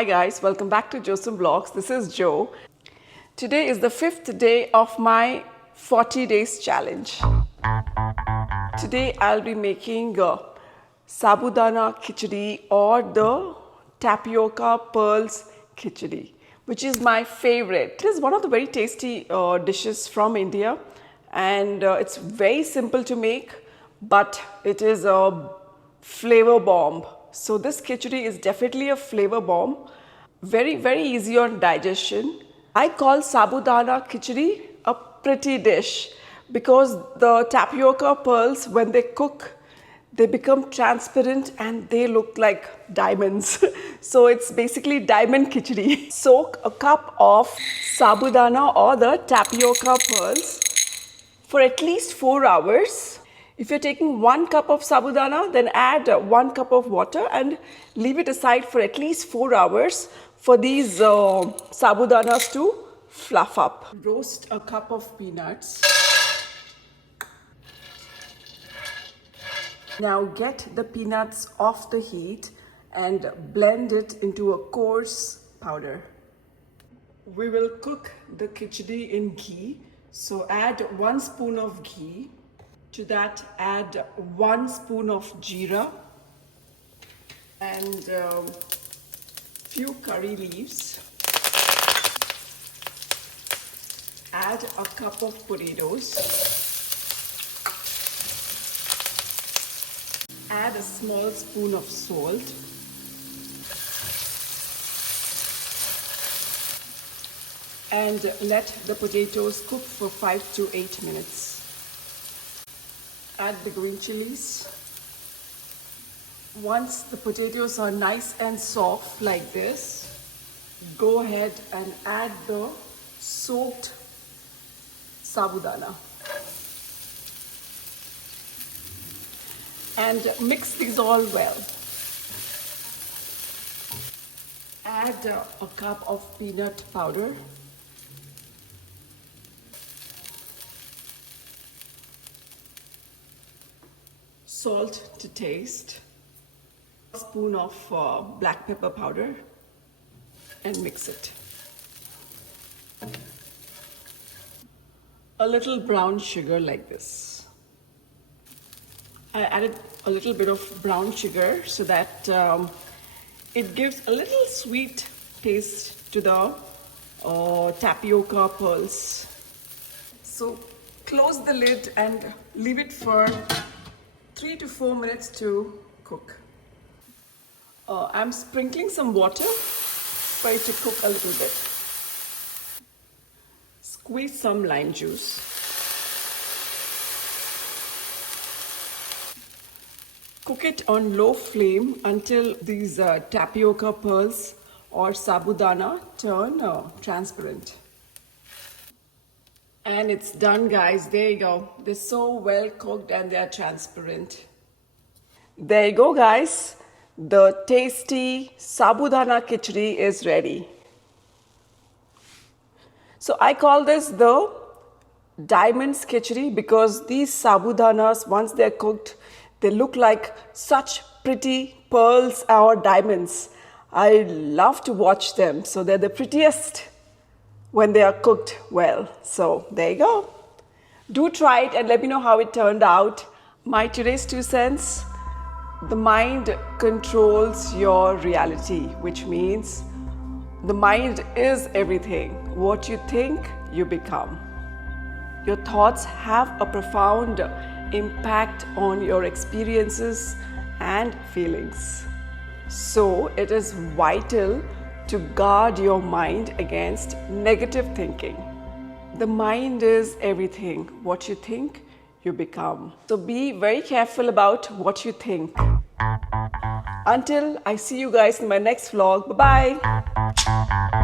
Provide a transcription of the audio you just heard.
Hi guys, welcome back to JoSum Vlogs. This is Jo. Today is the 5th day of my 40 days challenge. Today I'll be making Sabudana Khichdi or the Tapioca Pearls Khichdi, which is my favorite. It is one of the very tasty dishes from India, and it's very simple to make, but it is a flavor bomb. So this khichdi is definitely a flavor bomb. Very, very easy on digestion. I call Sabudana Khichdi a pretty dish because the tapioca pearls, when they cook, they become transparent and they look like diamonds. So it's basically diamond khichdi. Soak a cup of sabudana or the tapioca pearls for at least 4 hours. If you're taking 1 cup of sabudana, then add 1 cup of water and leave it aside for at least 4 hours for these sabudanas to fluff up. Roast a cup of peanuts. Now get the peanuts off the heat and blend it into a coarse powder. We will cook the khichdi in ghee. So add 1 spoon of ghee. To that, add 1 spoon of jeera and few curry leaves. Add a cup of potatoes. Add a small spoon of salt. And let the potatoes cook for 5 to 8 minutes. Add the green chilies. Once the potatoes are nice and soft like this, go ahead and add the soaked sabudana. And mix these all well. Add a cup of peanut powder. Salt to taste, a spoon of black pepper powder, and mix it. A little brown sugar like this. I added a little bit of brown sugar so that it gives a little sweet taste to the tapioca pearls. So close the lid and leave it for 3 to 4 minutes to cook. I'm sprinkling some water for it to cook a little bit. Squeeze some lime juice. Cook it on low flame until these tapioca pearls or sabudana turn transparent. And it's done, guys. There you go. They're so well cooked and they're transparent. There you go, guys. The tasty Sabudana Khichdi is ready. So I call this the diamonds khichdi because these sabudanas, once they're cooked, they look like such pretty pearls or diamonds. I love to watch them. So they're the prettiest when they are cooked well. So there you go. Do try it and let me know how it turned out. My today's 2 cents. The mind controls your reality, which means the mind is everything. What you think, you become. Your thoughts have a profound impact on your experiences and feelings. So it is vital to guard your mind against negative thinking. The mind is everything. What you think, you become. So be very careful about what you think. Until I see you guys in my next vlog. Bye-bye.